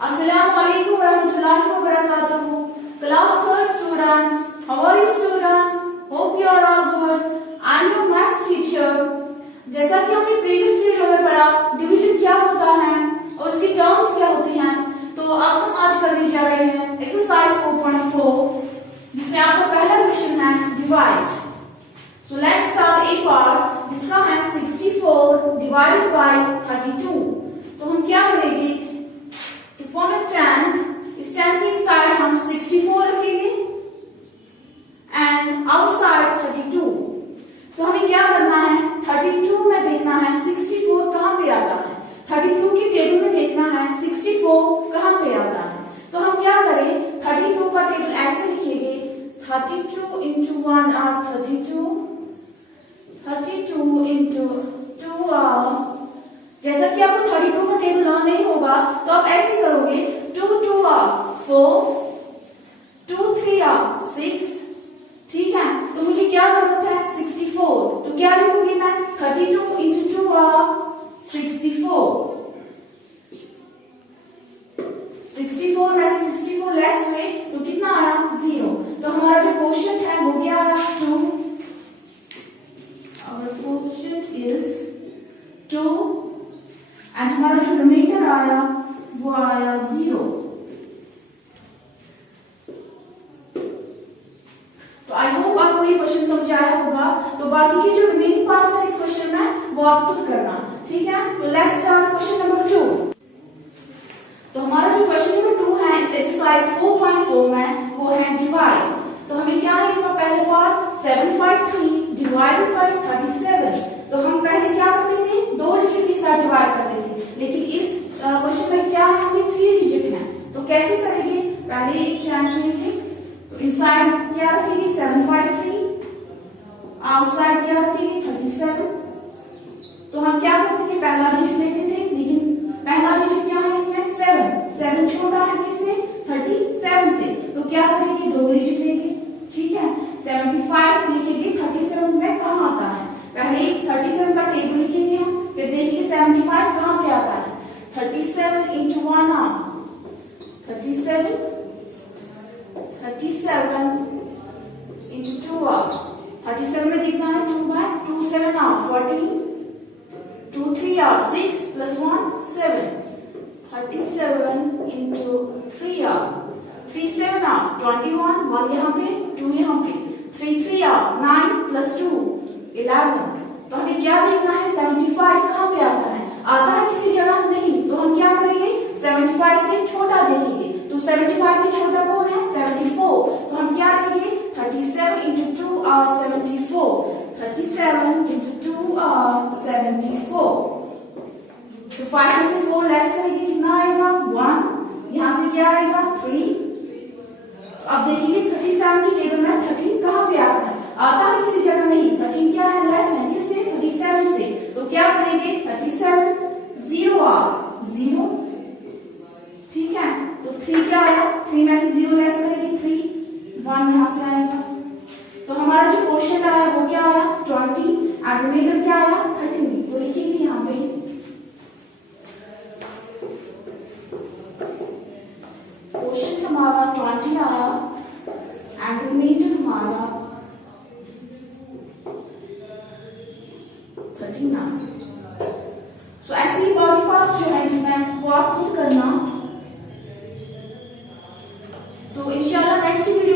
Assalamualaikum warahmatullahi wabarakatuh. Class 3rd students, how are you students? Hope you are all good. I am your maths teacher. जैसा कि हमने previous video में पढ़ा division क्या होता है और उसकी टर्म्स क्या होती हैं, तो अब हम आज करने जा रहे हैं एक्सरसाइज 4.4 जिसमें आपका पहला क्वेश्चन है divide. So let's start a part. जिसका है 64 divided by 32. तो हम क्या करेंगे, to form a stand, stand के साइड हम 64 रखेंगे and outside 32. तो हमें क्या करना है, 32 में देखना है 64 कहाँ पे आता है, 32 की टेबल में देखना है 64 कहाँ पे आता है. तो हम क्या करें, 32 का टेबल ऐसे लिखेंगे, 32 into 1 are 32, 32 into 2 are, जैसा कि आपको 32 का टेबल लर्न नहीं होगा तो आप ऐसे करोगे, 2 2 are 4, 2 3 are 6. ठीक है, तो मुझे क्या जरूरत है, 64. तो क्या लिखूंगी मैं, 32 into 2 are 64. 64 में से 64 लेस हुए तो कितना आया, 0. तो हमारा जो क्वोशिएंट है वो क्या आया, 2. Our quotient is 2 and हमारा जो रिमाइंडर आया वो आया 0. तो आई होप आपको ये क्वेश्चन समझ आया होगा. तो बाकी के जो रिमेनिंग पार्ट्स है इस क्वेश्चन में वो आप खुद करना. ठीक है, तो लेट्स स्टार्ट क्वेश्चन नंबर 2. तो हमारा जो क्वेश्चन नंबर 2 है इस एक्सरसाइज 4.4 में वो है डिवाइड. तो हमें क्या है इसका पहले पार्ट 753 डिवाइडेड बाय 37. तो हम पहले क्या करते थे, 2 डिजिट के साथ डिवाइड करते थे, लेकिन इस क्वेश्चन में क्या है, हमें 3 डिजिट है. तो कैसे करेंगे, पहले एक चैन लेंगे, तो इनसाइड क्या रखेंगे 753, आउटसाइड क्या रखेंगे 37. तो हम क्या करते थे, पहला डिजिट लेते थे, लेकिन पहला डिजिट क्या है इसमें 7 छोटा है किससे, 37 से. तो क्या करेंगे, 2 डिजिट लेंगे. ठीक है, 75 लिखेंगे, 37 में कहाँ आता है, पहले 37 का टेबल लिखेंगे हम, फिर देखिए 75 कहाँ पे आता है, 37 into 1 are 37 into 2 are 37 में देखना है 2 bye 2 7 are 14, 2 3 are 6 plus 1 7, 37 into 3 are 3 7 are 21, 1 यहाँ पे 2 यहाँ पे, 3 3 are 9 plus 2 11. तो हमें क्या देखना है, 75 कहाँ पे आता है, आता है किसी जगह नहीं. तो हम क्या करेंगे, 75 से छोटा देखेंगे. तो 75 से छोटा कौन है, 74. तो हम क्या लेंगे, 37 into 2 are 74, 37 into 2 are 74. तो 5 में से 4 लेस करेंगे, कितना आएगा 1. यहाँ से क्या आएगा 3. अब देखिए 37 की टेबल में 13 कहाँ पे आता है, आता है किसी जगह नहीं. 13 क्या है, लेस है किससे, 37 से. तो क्या करेंगे, 37 0 आ 0. ठीक है, तो 3 क्या आया, 3 में से 0 लेस करेंगे 3, 1 यहाँ से आएगा. तो हमारा जो क्वेश्चन आया वो क्या आया 20 एंड रिमाइंडर क्या आया 13. तो लिखेंगे यहाँ पे क्वेश्चन हमारा 20 आया एंड रिमाइंडर हमारा 39. सो ऐसे ही बाकी पार्ट्स जो है इसमें वो आप खुद करना. तो इंशाल्लाह नेक्स्ट वीडियो